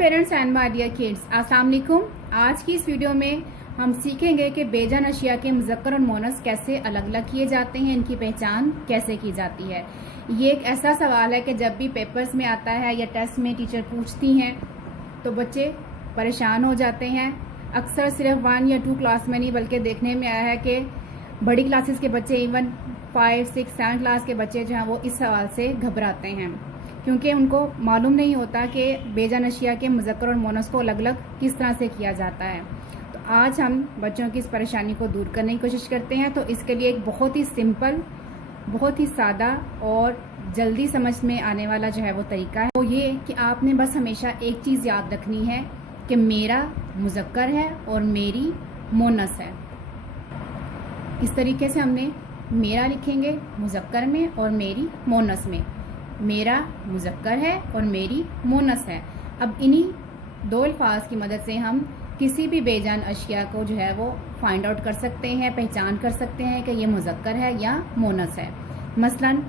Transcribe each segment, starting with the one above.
Parents and my dear kids, अस्सलाम वालेकुम। आज की इस वीडियो में हम सीखेंगे कि बेजान अशिया के मुज़क्कर और मोनस कैसे अलग अलग किए जाते हैं, इनकी पहचान कैसे की जाती है। ये एक ऐसा सवाल है कि जब भी पेपर्स में आता है या टेस्ट में टीचर पूछती हैं तो बच्चे परेशान हो जाते हैं। अक्सर सिर्फ 1 या 2 क्लास में नहीं बल्कि देखने में आया है कि बड़ी क्लासेस के बच्चे, इवन 5, 6, 7 क्लास के बच्चे जो हैं वो इस सवाल से घबराते हैं क्योंकि उनको मालूम नहीं होता कि बेजान अशिया के मुज़क्कर और मोनस को अलग अलग किस तरह से किया जाता है। तो आज हम बच्चों की इस परेशानी को दूर करने की कोशिश करते हैं। तो इसके लिए एक बहुत ही सिंपल, बहुत ही सादा और जल्दी समझ में आने वाला जो है वो तरीका है, वो ये कि आपने बस हमेशा एक चीज़ याद रखनी है कि मेरा मुज़क्कर है और मेरी मोनस है। इस तरीके से हमने मेरा लिखेंगे मुज़क्कर में और मेरी मोनस में। मेरा मुज़क्कर है और मेरी मोनस है। अब इन्हीं दो अल्फाज की मदद से हम किसी भी बेजान अशिया को जो है वो फाइंड आउट कर सकते हैं, पहचान कर सकते हैं कि ये मुज़क्कर है या मोनस है। मसलन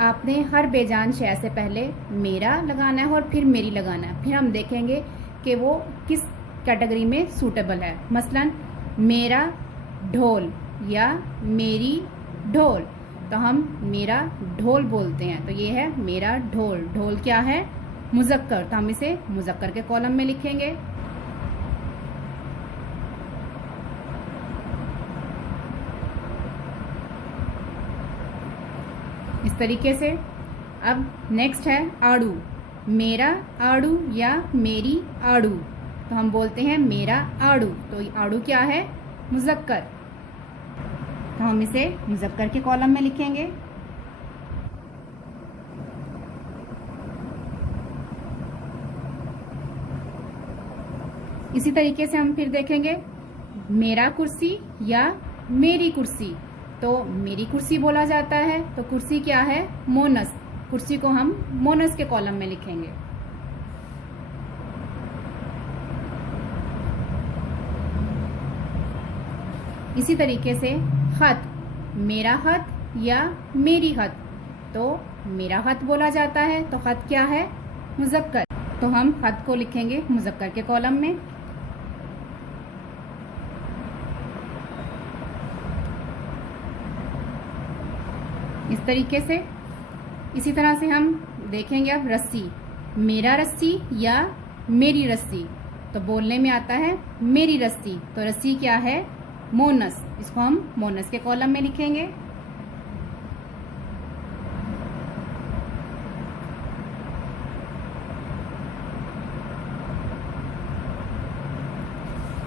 आपने हर बेजान शय से पहले मेरा लगाना है और फिर मेरी लगाना है, फिर हम देखेंगे कि वो किस कैटेगरी में सूटेबल है। मसलन मेरा ढोल या मेरी ढोल, तो हम मेरा ढोल बोलते हैं, तो ये है मेरा ढोल। ढोल क्या है? मुज़क्कर, तो हम इसे मुज़क्कर के कॉलम में लिखेंगे। इस तरीके से। अब नेक्स्ट है आड़ू। मेरा आड़ू या मेरी आड़ू, तो हम बोलते हैं मेरा आड़ू, तो आड़ू क्या है? मुज़क्कर, तो हम इसे मुज़क्कर के कॉलम में लिखेंगे। इसी तरीके से हम फिर देखेंगे मेरा कुर्सी या मेरी कुर्सी, तो मेरी कुर्सी बोला जाता है, तो कुर्सी क्या है? मोनस, कुर्सी को हम मोनस के कॉलम में लिखेंगे। इसी तरीके से खत, मेरा खत या मेरी खत, तो मेरा खत बोला जाता है, तो खत क्या है? मुज़क्कर, तो हम खत को लिखेंगे मुज़क्कर के कॉलम में। इस तरीके से। इसी तरह से हम देखेंगे अब रस्सी। मेरा रस्सी या मेरी रस्सी, तो बोलने में आता है मेरी रस्सी, तो रस्सी क्या है? मोनस, इसको हम मोनस के कॉलम में लिखेंगे।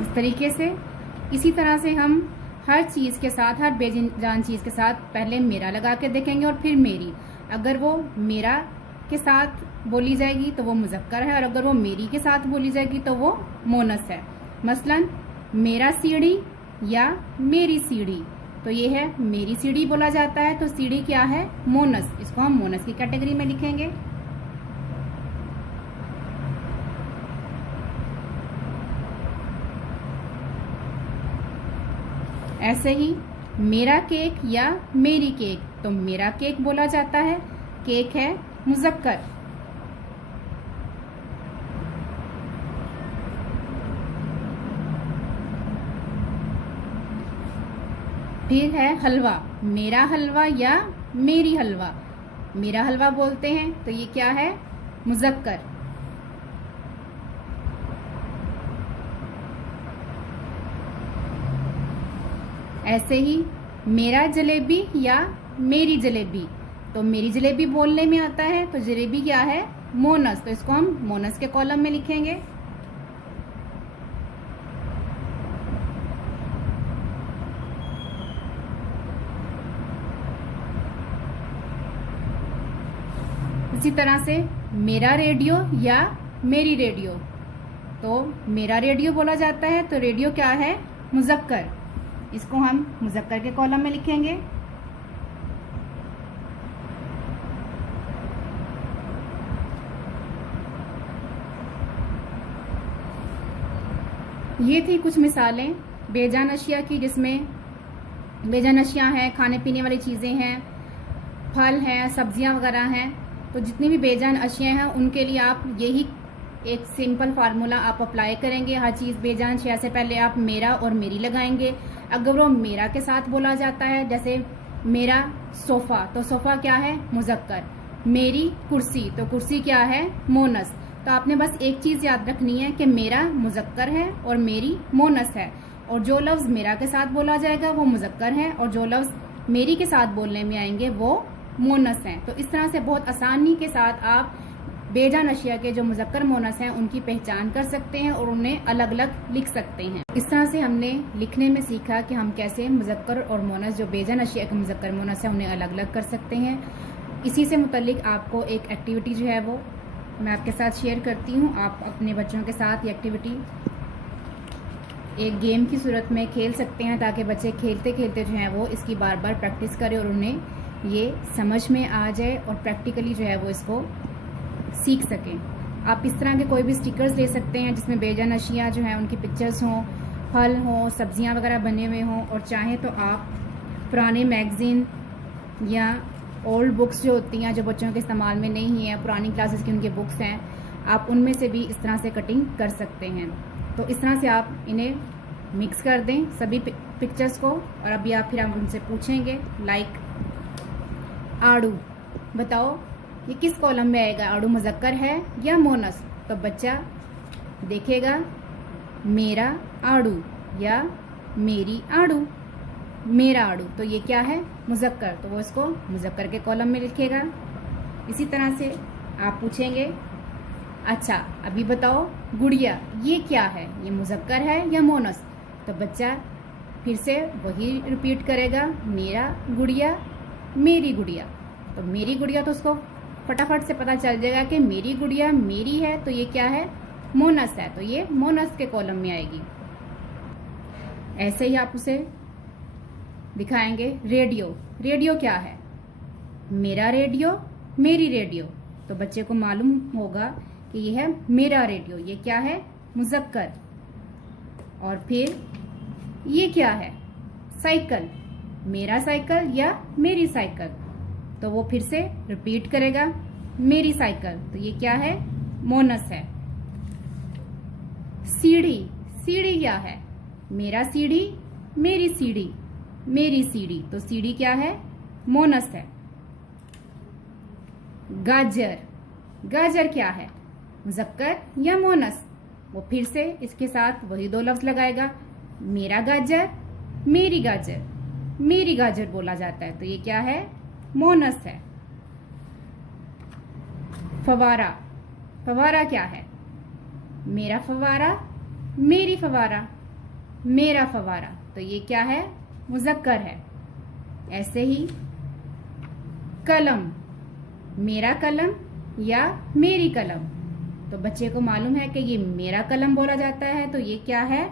इस तरीके से। इसी तरह से हम हर चीज़ के साथ, हर बेजान चीज़ के साथ पहले मेरा लगा के देखेंगे और फिर मेरी। अगर वो मेरा के साथ बोली जाएगी तो वो मुज़क्कर है, और अगर वो मेरी के साथ बोली जाएगी तो वो मोनस है। मसलन मेरा सीढ़ी या मेरी सीढ़ी, तो ये है मेरी सीढ़ी बोला जाता है, तो सीढ़ी क्या है? मोनस, इसको हम मोनस की कैटेगरी में लिखेंगे। ऐसे ही मेरा केक या मेरी केक, तो मेरा केक बोला जाता है, केक है मुज़क्कर। फिर है हलवा। मेरा हलवा या मेरी हलवा, मेरा हलवा बोलते हैं, तो ये क्या है? मुज़क्कर। ऐसे ही मेरा जलेबी या मेरी जलेबी, तो मेरी जलेबी बोलने में आता है, तो जलेबी क्या है? मोनस, तो इसको हम मोनस के कॉलम में लिखेंगे। इसी तरह से मेरा रेडियो या मेरी रेडियो, तो मेरा रेडियो बोला जाता है, तो रेडियो क्या है? मुज़क्कर, इसको हम मुज़क्कर के कॉलम में लिखेंगे। ये थी कुछ मिसालें बेजान अशिया की, जिसमें बेजान अशिया हैं, खाने पीने वाली चीज़ें हैं, फल हैं, सब्जियां वगैरह हैं। तो जितनी भी बेजान अशिया हैं उनके लिए आप यही एक सिंपल फार्मूला आप अप्लाई करेंगे हर चीज़ बेजान अशिया से पहले आप मेरा और मेरी लगाएंगे। अगर वो मेरा के साथ बोला जाता है, जैसे मेरा सोफ़ा, तो सोफ़ा क्या है? मुज़क्कर। मेरी कुर्सी, तो कुर्सी क्या है? मोनस। तो आपने बस एक चीज़ याद रखनी है कि मेरा मुज़क्कर है और मेरी मोनस है, और जो लफ्ज़ मेरा के साथ बोला जाएगा वो मुज़क्कर है, और जो लफ्ज़ मेरी के साथ बोलने में आएंगे वो मोनस हैं। तो इस तरह से बहुत आसानी के साथ आप बेजान अशिया के जो मुज़क्कर मोनस हैं उनकी पहचान कर सकते हैं और उन्हें अलग अलग लिख सकते हैं। इस तरह से हमने लिखने में सीखा कि हम कैसे मुज़क्कर और मोनस जो बेजान अशिया के मुज़क्कर मोनस हैं उन्हें अलग अलग कर सकते हैं। इसी से मुतल्लिक आपको एक एक्टिविटी जो है वो मैं आपके साथ शेयर करती हूँ। आप अपने बच्चों के साथ ये एक्टिविटी एक गेम की सूरत में खेल सकते हैं, ताकि बच्चे खेलते खेलते जो है वो इसकी बार बार प्रैक्टिस करें और उन्हें ये समझ में आ जाए और प्रैक्टिकली जो है वो इसको सीख सकें। आप इस तरह के कोई भी स्टिकर्स ले सकते हैं जिसमें बेजान अशिया जो है उनकी पिक्चर्स हों, फल हों, सब्जियां वगैरह बने हुए हों, और चाहें तो आप पुराने मैगज़ीन या ओल्ड बुक्स जो होती हैं जो बच्चों के इस्तेमाल में नहीं है, पुरानी क्लासेस की उनकी बुक्स हैं, आप उनमें से भी इस तरह से कटिंग कर सकते हैं। तो इस तरह से आप इन्हें मिक्स कर दें सभी पिक्चर्स को, और अभी आप फिर उनसे पूछेंगे लाइक आड़ू, बताओ ये किस कॉलम में आएगा? आड़ू मुज़क्कर है या मोनस? तो बच्चा देखेगा मेरा आड़ू या मेरी आड़ू, मेरा आड़ू, तो ये क्या है? मुज़क्कर, तो वो इसको मुज़क्कर के कॉलम में लिखेगा। इसी तरह से आप पूछेंगे अच्छा अभी बताओ गुड़िया ये क्या है? ये मुज़क्कर है या मोनस? तो बच्चा फिर से वही रिपीट करेगा मेरा गुड़िया, मेरी गुड़िया। तो मेरी गुड़िया, तो उसको फटाफट से पता चल जाएगा कि मेरी गुड़िया मेरी है, तो ये क्या है? मोनस है, तो ये मोनस के कॉलम में आएगी। ऐसे ही आप उसे दिखाएंगे रेडियो, रेडियो क्या है? मेरा रेडियो, मेरी रेडियो, तो बच्चे को मालूम होगा कि ये है मेरा रेडियो, ये क्या है? मुज़क्कर। और फिर ये क्या है? साइकिल, मेरा साइकिल या मेरी साइकिल, तो वो फिर से रिपीट करेगा मेरी साइकिल, तो ये क्या है? मोनस है। सीढ़ी, सीढ़ी क्या है? मेरा सीढ़ी, मेरी सीढ़ी, मेरी सीढ़ी, तो सीढ़ी क्या है? मोनस है। गाजर, गाजर क्या है? मुज़क्कर या मोनस? वो फिर से इसके साथ वही दो लफ्ज लगाएगा मेरा गाजर, मेरी गाजर, मेरी गाजर बोला जाता है, तो ये क्या है? मोनस है। फवारा, फवारा क्या है? मेरा फवारा, मेरी फवारा, मेरा फवारा, तो ये क्या है? मुज़क्कर है। ऐसे ही कलम, मेरा कलम या मेरी कलम, तो बच्चे को मालूम है कि ये मेरा कलम बोला जाता है, तो ये क्या है?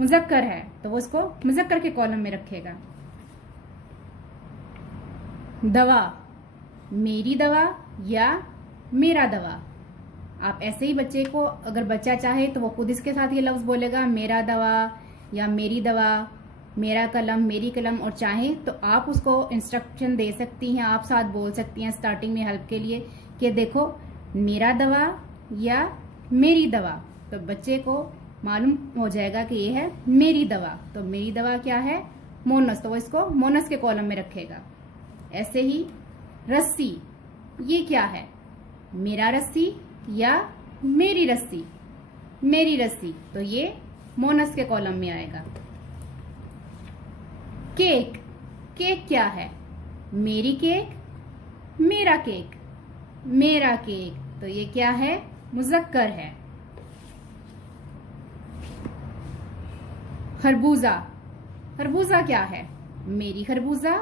मुज़क्कर है, तो वो उसको मुज़क्कर के कॉलम में रखेगा। दवा, मेरी दवा या मेरा दवा, आप ऐसे ही बच्चे को, अगर बच्चा चाहे तो वो खुद इसके साथ ये लफ्ज़ बोलेगा मेरा दवा या मेरी दवा, मेरा कलम, मेरी कलम, और चाहे तो आप उसको इंस्ट्रक्शन दे सकती हैं, आप साथ बोल सकती हैं स्टार्टिंग में हेल्प के लिए कि देखो मेरा दवा या मेरी दवा, तो बच्चे को मालूम हो जाएगा कि ये है मेरी दवा, तो मेरी दवा क्या है? मोनस, तो वो इसको मोनस के कॉलम में रखेगा। ऐसे ही रस्सी, ये क्या है? मेरा रस्सी या मेरी रस्सी, मेरी रस्सी, तो ये मोनस के कॉलम में आएगा। केक, केक क्या है? मेरी केक, मेरा केक, मेरा केक, तो ये क्या है? मुज़क्कर है। खरबूजा, खरबूजा क्या है? मेरी खरबूजा,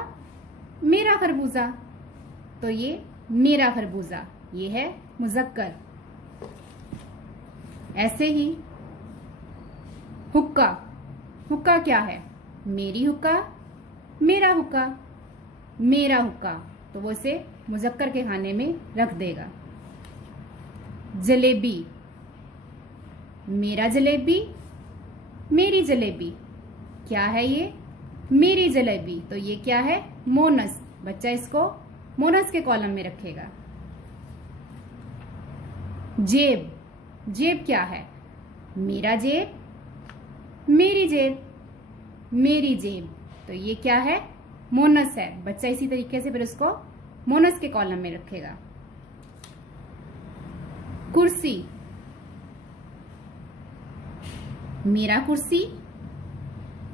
मेरा खरबूजा, तो ये मेरा खरबूजा, ये है मुज़क्कर। ऐसे ही हुक्का, हुक्का क्या है? मेरी हुक्का, मेरा हुक्का, मेरा हुक्का, तो वो इसे मुज़क्कर के खाने में रख देगा। जलेबी, मेरा जलेबी, मेरी जलेबी, क्या है ये? मेरी जलेबी, तो ये क्या है? मोनस, बच्चा इसको मोनस के कॉलम में रखेगा। जेब, जेब क्या है? मेरा जेब, मेरी जेब, मेरी जेब। तो ये क्या है? मोनस है। बच्चा इसी तरीके से फिर उसको मोनस के कॉलम में रखेगा। कुर्सी, मेरा कुर्सी,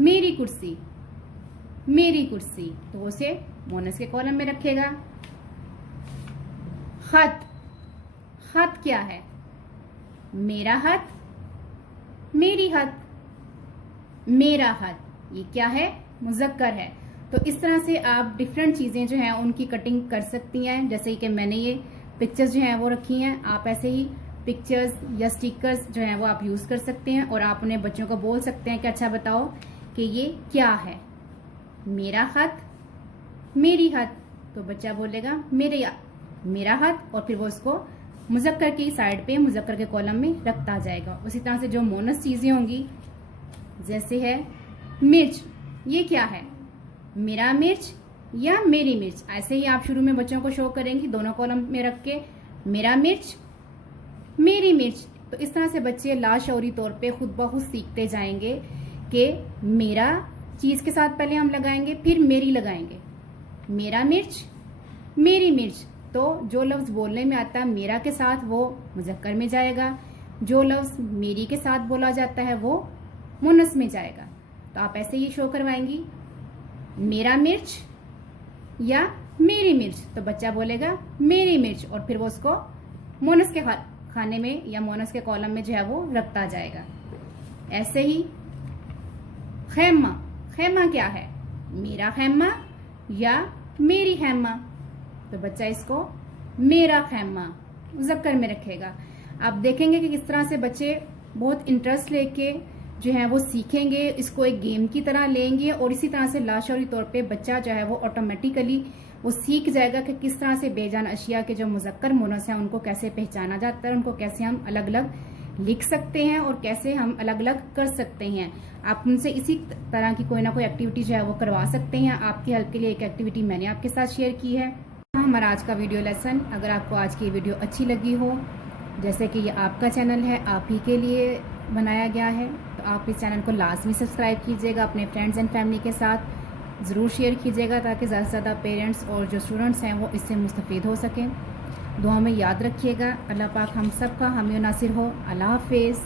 मेरी कुर्सी, मेरी कुर्सी, तो उसे मोनस के कॉलम में रखेगा। खत, खत क्या है? मेरा खत, मेरी खत, मेरा खत। ये क्या है? मुज़क्कर है। तो इस तरह से आप डिफरेंट चीजें जो हैं उनकी कटिंग कर सकती हैं। जैसे कि मैंने ये पिक्चर्स जो हैं वो रखी हैं, आप ऐसे ही पिक्चर्स या स्टिकर्स जो हैं वो आप यूज कर सकते हैं और आप अपने बच्चों को बोल सकते हैं कि अच्छा बताओ कि ये क्या है? मेरा खत, मेरी खत। तो बच्चा बोलेगा मेरा खत, और फिर वो उसको मुज़क्कर की साइड पे मुज़क्कर के कॉलम में रखता जाएगा। उसी तरह से जो मोनस चीजें होंगी, जैसे है मिर्च, ये क्या है? मेरा मिर्च या मेरी मिर्च। ऐसे ही आप शुरू में बच्चों को शो करेंगी दोनों कॉलम में रख के, मेरा मिर्च, मेरी मिर्च। तो इस तरह से बच्चे लाशऊरी तौर पे खुद ब खुद सीखते जाएंगे कि मेरा चीज के साथ पहले हम लगाएंगे, फिर मेरी लगाएंगे। मेरा मिर्च, मेरी मिर्च। तो जो लफ्ज बोलने में आता है मेरा के साथ वो मुज़क्कर में जाएगा, जो लफ्ज मेरी के साथ बोला जाता है वो मुन्नस में जाएगा। तो आप ऐसे ही शो करवाएंगी, मेरा मिर्च या मेरी मिर्च। तो बच्चा बोलेगा मेरी मिर्च, और फिर वो उसको मोनस के खाने में या मोनस के कॉलम में जो है वो रखता जाएगा। ऐसे ही खैमा, खैमा क्या है? मेरा खैमा या मेरी खैमा। तो बच्चा इसको मेरा खैमा मुज़क्कर में रखेगा। आप देखेंगे कि किस तरह से बच्चे बहुत इंटरेस्ट लेके जो है वो सीखेंगे, इसको एक गेम की तरह लेंगे, और इसी तरह से लाशऊरी तौर पे बच्चा जो है वो ऑटोमेटिकली वो सीख जाएगा कि किस तरह से बेजान अशिया के जो मुज़क्कर मोनस हैं उनको कैसे पहचाना जाता है, उनको कैसे हम अलग अलग लिख सकते हैं और कैसे हम अलग अलग कर सकते हैं। आप उनसे इसी तरह की कोई ना कोई एक्टिविटी जो है वो करवा सकते हैं। आपकी हेल्प के लिए एक एक्टिविटी मैंने आपके साथ शेयर की है। हमारा आज का वीडियो लेसन, अगर आपको आज की वीडियो अच्छी लगी हो, जैसे कि ये आपका चैनल है, आप ही के लिए बनाया गया है, तो आप इस चैनल को लाजमी सब्सक्राइब कीजिएगा, अपने फ्रेंड्स एंड फैमिली के साथ ज़रूर शेयर कीजिएगा ताकि ज़्यादा से ज़्यादा पेरेंट्स और जो स्टूडेंट्स हैं वो इससे मुस्तफ़ीद हो सकें। दुआ में याद रखिएगा। अल्लाह पाक हम सब का हामी नासिर हो। अल्लाह हाफिज़।